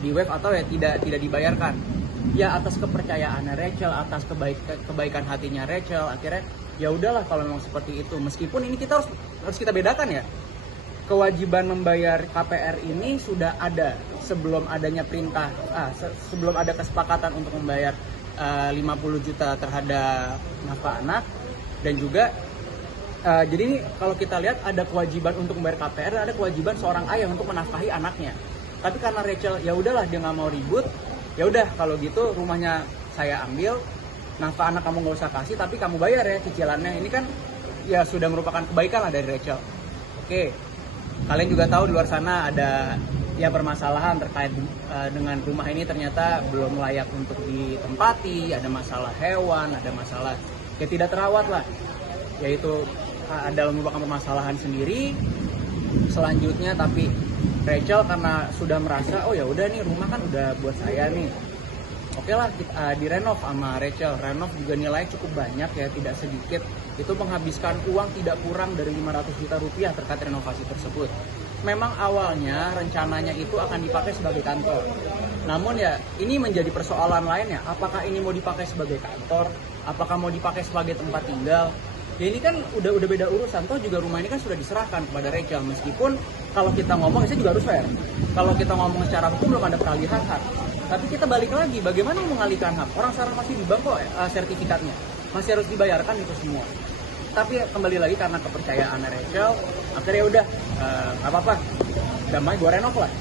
di wave atau ya tidak dibayarkan. Ya atas kepercayaannya Rachel, atas kebaikan hatinya Rachel, akhirnya ya udahlah kalau memang seperti itu. Meskipun ini kita harus kita bedakan ya. Kewajiban membayar KPR ini sudah ada sebelum adanya perintah, sebelum ada kesepakatan untuk membayar 50 juta terhadap nafkah anak. Dan juga jadi ini kalau kita lihat ada kewajiban untuk membayar KPR dan ada kewajiban seorang ayah untuk menafkahi anaknya. Tapi karena Rachel ya udahlah dia nggak mau ribut, ya udah kalau gitu rumahnya saya ambil, nafkah anak kamu nggak usah kasih, tapi kamu bayar ya cicilannya. Ini kan ya sudah merupakan kebaikan lah dari Rachel. Oke, kalian juga tahu di luar sana ada ya permasalahan terkait dengan rumah ini ternyata belum layak untuk ditempati, ada masalah hewan, ada masalah ya tidak terawat lah, yaitu adalah merupakan permasalahan sendiri. Selanjutnya tapi Rachel karena sudah merasa oh ya udah nih rumah kan udah buat saya nih, oke lah kita direnov sama Rachel. Renov juga nilai cukup banyak ya, tidak sedikit. Itu menghabiskan uang tidak kurang dari 500 juta rupiah terkait renovasi tersebut. Memang awalnya rencananya itu akan dipakai sebagai kantor. Namun ya ini menjadi persoalan lainnya. Apakah ini mau dipakai sebagai kantor? Apakah mau dipakai sebagai tempat tinggal? Ya ini kan udah beda urusan. Toh juga rumah ini kan sudah diserahkan kepada Rachel. Meskipun kalau kita ngomong, saya juga harus fair. Kalau kita ngomong secara hukum belum ada peralihan hak. Tapi kita balik lagi, bagaimana mengalihkan hak? Orang sekarang masih di bank kok sertifikatnya. Masih harus dibayarkan itu semua. Tapi kembali lagi karena kepercayaan Rachel, akhirnya udah nggak apa-apa, damai gue renov lah.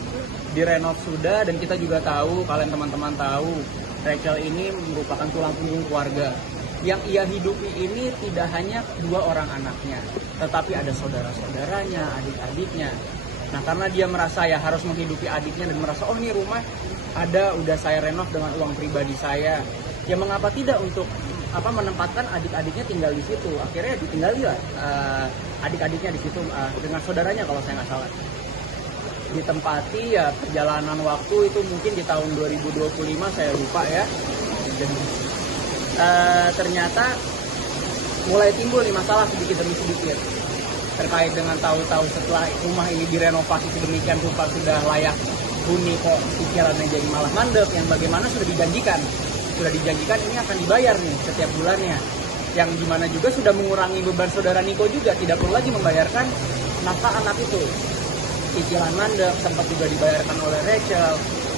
Direnov sudah, dan kita juga tahu, kalian teman-teman tahu, Rachel ini merupakan tulang punggung keluarga. Yang ia hidupi ini tidak hanya 2 orang anaknya, tetapi ada saudara-saudaranya, adik-adiknya. Nah karena dia merasa ya harus menghidupi adiknya dan merasa oh ini rumah ada, udah saya renov dengan uang pribadi saya, ya mengapa tidak untuk menempatkan adik-adiknya tinggal di situ. Akhirnya ditinggali lah adik-adiknya di situ dengan saudaranya kalau saya nggak salah. Ditempati ya perjalanan waktu itu mungkin di tahun 2025 saya lupa ya. Dan ternyata mulai timbul nih masalah sedikit demi sedikit terkait dengan tahu-tahu setelah rumah ini direnovasi sedemikian rupa sudah layak huni kok cicilannya jadi malah mandek, yang bagaimana sudah dijanjikan ini akan dibayar nih setiap bulannya, yang dimana juga sudah mengurangi beban saudara Niko juga, tidak perlu lagi membayarkan nafkah anak itu. Cicilan mandek sempat juga dibayarkan oleh Rachel,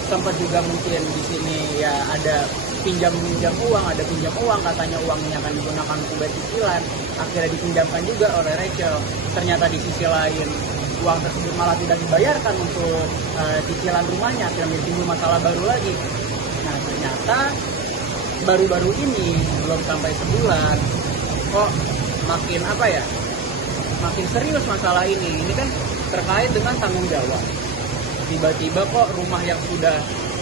sempat juga mungkin di sini ya ada pinjam uang, katanya uangnya akan digunakan untuk bayar cicilan, akhirnya dipinjamkan juga oleh Rachel. Ternyata di sisi lain uang tersebut malah tidak dibayarkan untuk cicilan rumahnya, akhirnya timbul masalah baru lagi. Nah ternyata baru-baru ini belum sampai sebulan kok makin serius masalah ini. Ini kan terkait dengan tanggung jawab. Tiba-tiba kok rumah yang sudah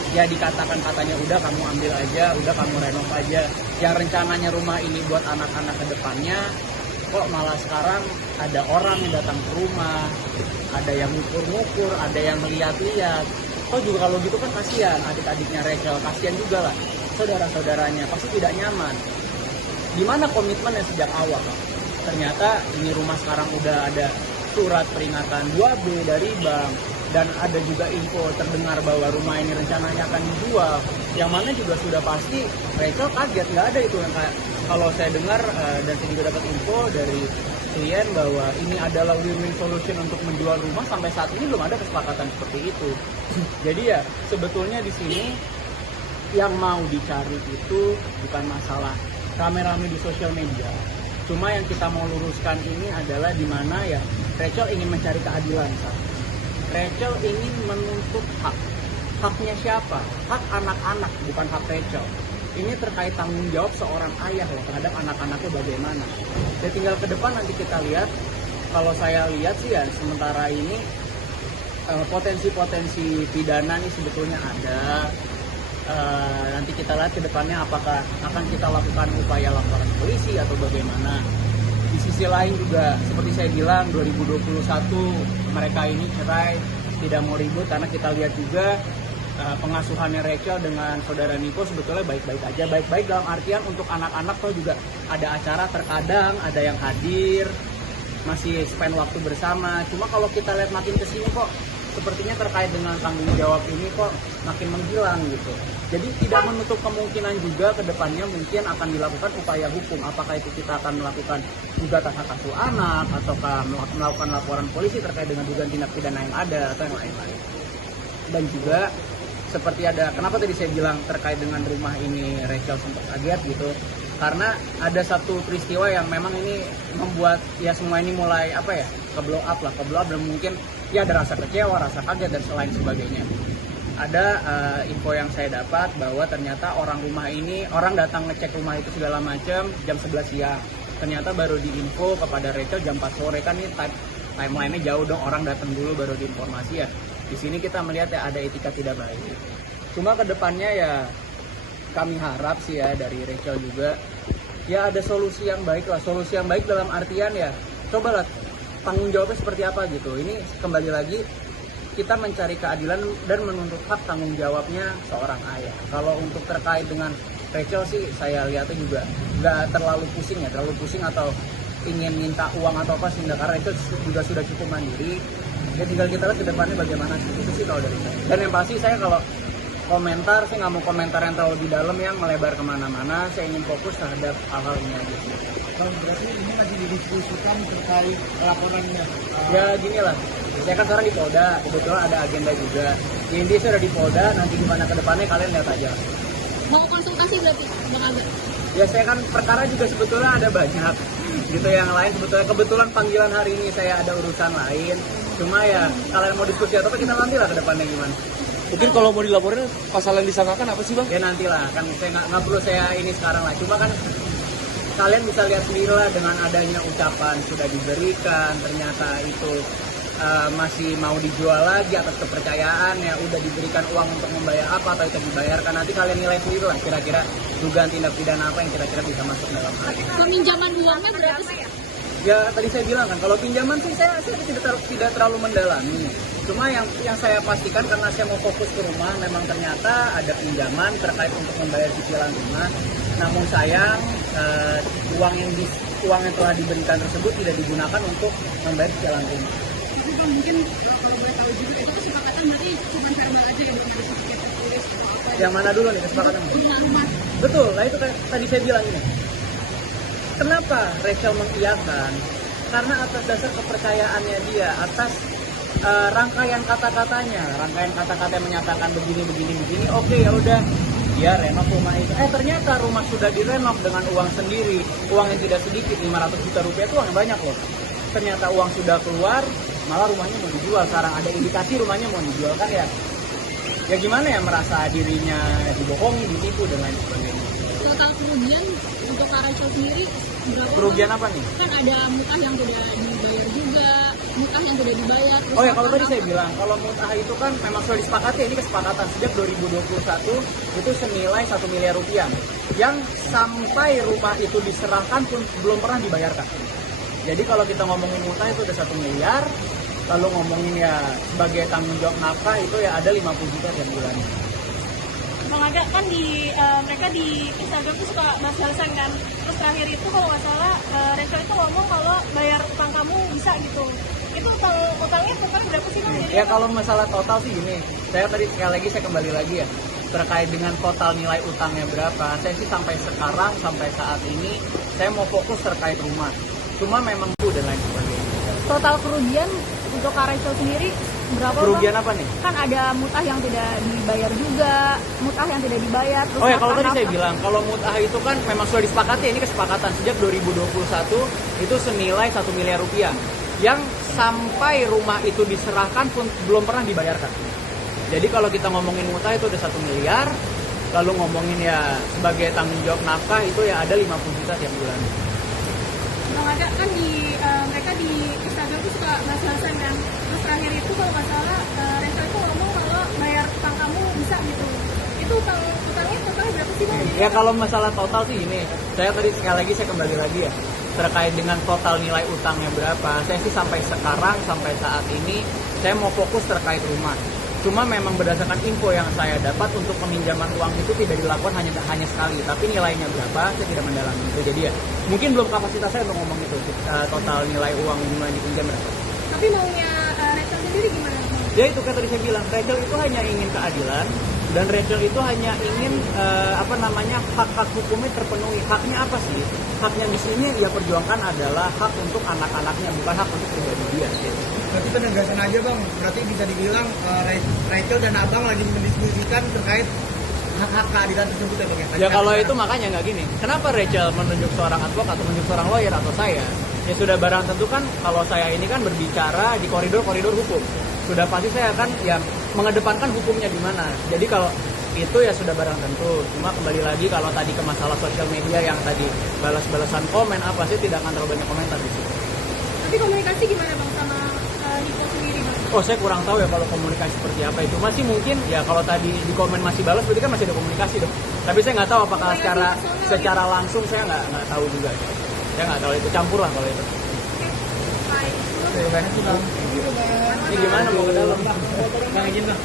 ya dikatakan katanya udah kamu ambil aja, udah kamu renov aja, yang rencananya rumah ini buat anak-anak ke depannya, kok malah sekarang ada orang yang datang ke rumah, ada yang ngukur-ngukur, ada yang lihat-lihat. Kok juga kalau gitu kan kasihan adik-adiknya Rachel, kasihan juga lah saudara-saudaranya, pasti tidak nyaman. Gimana komitmennya sejak awal? Ternyata ini rumah sekarang udah ada surat peringatan 2B dari bank, dan ada juga info terdengar bahwa rumah ini rencananya akan dijual, yang mana juga sudah pasti Rachel kaget, nggak ada itu yang kayak kalau saya dengar dan saya juga dapat info dari klien bahwa ini adalah win-win solution untuk menjual rumah. Sampai saat ini belum ada kesepakatan seperti itu. Jadi ya sebetulnya di sini yang mau dicari itu bukan masalah rame-rame di sosial media. Cuma yang kita mau luruskan ini adalah di mana ya Rachel ingin mencari keadilan. Rachel ingin menuntut hak. Haknya siapa? Hak anak-anak, bukan hak Rachel. Ini terkait tanggung jawab seorang ayah loh terhadap anak-anaknya bagaimana. Dan tinggal ke depan nanti kita lihat. Kalau saya lihat sih ya sementara ini potensi-potensi pidana nih sebetulnya ada. Nanti kita lihat ke depannya apakah akan kita lakukan upaya laporan polisi atau bagaimana. Di sisi lain juga seperti saya bilang 2021 mereka ini cerai, tidak mau ribut karena kita lihat juga pengasuhannya Rachel dengan saudara Niko sebetulnya baik-baik aja. Baik-baik dalam artian untuk anak-anak tuh juga ada acara, terkadang ada yang hadir, masih spend waktu bersama. Cuma kalau kita lihat makin kesini kok sepertinya terkait dengan tanggung jawab ini kok makin menghilang gitu. Jadi tidak menutup kemungkinan juga ke depannya mungkin akan dilakukan upaya hukum. Apakah itu kita akan melakukan gugatan hak asuh anak, ataukah melakukan laporan polisi terkait dengan dugaan tindak pidana yang ada, atau yang lain-lain. Dan juga seperti ada, kenapa tadi saya bilang terkait dengan rumah ini Rachel sempat kaget gitu, karena ada satu peristiwa yang memang ini membuat ya semua ini mulai ke blow up dan mungkin ya ada rasa kecewa, rasa kaget dan selain sebagainya. Ada info yang saya dapat bahwa ternyata orang datang ngecek rumah itu segala macam jam 11 siang. Ternyata baru diinfo kepada Rachel jam 4 sore, kan ini timeline-nya jauh dong, orang datang dulu baru diinformasi ya. Di sini kita melihat ya ada etika tidak baik. Cuma kedepannya ya kami harap sih ya dari Rachel juga ya ada solusi yang baik lah. Solusi yang baik dalam artian ya cobalah tanggung jawabnya seperti apa gitu. Ini kembali lagi kita mencari keadilan dan menuntut hak tanggung jawabnya seorang ayah. Kalau untuk terkait dengan Rachel sih saya lihatnya juga nggak terlalu pusing atau ingin minta uang atau apa sih, karena Rachel juga sudah cukup mandiri. Ya tinggal kita lihat ke depannya bagaimana sih, itu sih kalau dari saya. Dan yang pasti saya kalau komentar, saya nggak mau komentar yang terlalu di dalam yang melebar kemana-mana. Saya ingin fokus terhadap hal-hal ini aja. Kalau berarti ini lagi didiskusikan terkait laporannya. Ya gini lah, saya kan sekarang di Polda, kebetulan ada agenda juga. Jadi saya udah di Polda, nanti gimana ke depannya kalian lihat aja. Mau konsultasi berarti Bang Aga? Ya saya kan perkara juga sebetulnya ada banyak gitu yang lain, kebetulan panggilan hari ini saya ada urusan lain. Cuma ya kalian mau diskusi atau apa kita nanti lah ke depannya gimana. Mungkin kalau mau dilaporin pasal yang disangkakan apa sih Bang? Ya nantilah, kan saya nggak perlu saya ini sekarang lah. Cuma kan kalian bisa lihat sendiri lah dengan adanya ucapan sudah diberikan, ternyata itu masih mau dijual lagi atas kepercayaan ya, udah diberikan uang untuk membayar apa atau itu dibayarkan, nanti kalian nilai sendiri lah kira-kira dugaan tindak pidana apa yang kira-kira bisa masuk dalam hal ini. Peminjaman uangnya berapa sih? Ya tadi saya bilang kan kalau pinjaman sih saya tidak terlalu mendalami. Cuma yang saya pastikan karena saya mau fokus ke rumah, memang ternyata ada pinjaman terkait untuk membayar cicilan rumah. Namun sayang uang yang telah diberikan tersebut tidak digunakan untuk membayar cicilan rumah. Itu kan mungkin kalau boleh tahu juga itu kesepakatan berarti cuma verbal aja ya, belum ada sertifikat tertulis atau apa? Yang mana dulu nih kesepakatan? Rumah. Betul, nah itu kan tadi saya bilang ini. Kenapa Rachel mengiyakan? Karena atas dasar kepercayaannya dia, atas rangkaian kata-katanya yang menyatakan begini. Oke, ya udah, dia renov rumah itu. Ternyata rumah sudah direnov dengan uang sendiri, uang yang tidak sedikit, 500 juta rupiah itu uang yang banyak loh. Ternyata uang sudah keluar, malah rumahnya mau dijual. Sekarang ada indikasi rumahnya mau dijual kan ya. Ya gimana ya, merasa dirinya dibohongi, ditipu dan lain sebagainya. Total kerugian untuk Kak Rachel sendiri berapa? Kerugian apa nih? Kan ada mutah yang tidak dibayar juga, mutah yang tidak dibayar. Oh ya, kalau tadi saya bilang, kalau mutah itu kan memang sudah disepakati, ini kesepakatan sejak 2021 itu senilai 1 miliar rupiah. Yang sampai rumah itu diserahkan pun belum pernah dibayarkan. Jadi kalau kita ngomongin mutah itu udah 1 miliar, lalu ngomongin ya sebagai tanggung jawab nafkah itu ya ada 50 juta tiap bulannya. Bang Aga kan mereka di Instagram tuh suka bahas alasan kan. Terus terakhir itu kalau nggak salah Rachel itu ngomong kalau bayar utang kamu bisa gitu. Itu utangnya berapa sih Bang? Ya kalau masalah total sih gini, saya tadi sekali lagi saya kembali lagi ya terkait dengan total nilai utangnya berapa. Saya sih sampai sekarang sampai saat ini saya mau fokus terkait rumah. Cuma memang itu dan lain sebagainya. Total kerugian untuk Kak Rachel sendiri berapa? Kerugian Bang? apa nih? Kan ada mutah yang tidak dibayar juga, mutah yang tidak dibayar. Terus Oh ya, kalau tadi nafkah. saya bilang, kalau mutah itu kan memang sudah disepakati, ini kesepakatan sejak 2021 itu senilai 1 miliar rupiah. Yang sampai rumah itu diserahkan pun belum pernah dibayarkan. Jadi kalau kita ngomongin mutah itu udah 1 miliar, lalu ngomongin ya sebagai tanggung jawab nafkah itu ya ada 50 juta tiap bulan. Bang Aga kan mereka di Instagram tuh suka bahas alasan kan. Terus terakhir itu kalau nggak salah Rachel itu ngomong kalau bayar utang kamu bisa gitu. Itu utangnya totalnya berapa sih Bang? Ya kalau masalah total sih ini, saya tadi sekali lagi saya kembali lagi ya terkait dengan total nilai utangnya berapa. Saya sih sampai sekarang sampai saat ini saya mau fokus terkait rumah. Cuma memang berdasarkan info yang saya dapat untuk peminjaman uang itu tidak dilakukan hanya sekali, tapi nilainya berapa saya tidak mendalami itu. Jadi ya mungkin belum kapasitas saya untuk ngomong itu total nilai uang yang dipinjam berapa. Tapi maunya Rachel sendiri gimana? Ya itu kan tadi saya bilang, Rachel itu hanya ingin keadilan dan Rachel itu hanya ingin hak-hak hukumnya terpenuhi. Haknya apa sih? Haknya di sini dia perjuangkan adalah hak untuk anak-anaknya, bukan hak untuk pribadi dia. Gitu. Berarti penegasan aja bang, berarti bisa dibilang Rachel dan abang lagi mendiskusikan terkait hak-hak keadilan tersebut ya bang? Ya kalau itu makanya nggak gini. Kenapa Rachel menunjuk seorang advokat atau menunjuk seorang lawyer atau saya? Ya sudah barang tentu kan kalau saya ini kan berbicara di koridor-koridor hukum. Sudah pasti saya akan ya mengedepankan hukumnya di mana. Jadi kalau itu ya sudah barang tentu. Cuma kembali lagi kalau tadi ke masalah sosial media yang tadi balas-balasan komen apa sih tidak akan terlalu banyak komentar di situ. Tapi komunikasi gimana bang sama Niko sendiri bang? Oh saya kurang tahu ya kalau komunikasi seperti apa itu. Masih mungkin ya kalau tadi di komen masih balas berarti kan masih ada komunikasi dong. Tapi saya nggak tahu apakah secara langsung saya nggak tahu juga. Saya nggak tahu itu campur lah kalau itu. Baik. Terima kasih bang. Ini gimana mau ke dalam? Bang izin bang.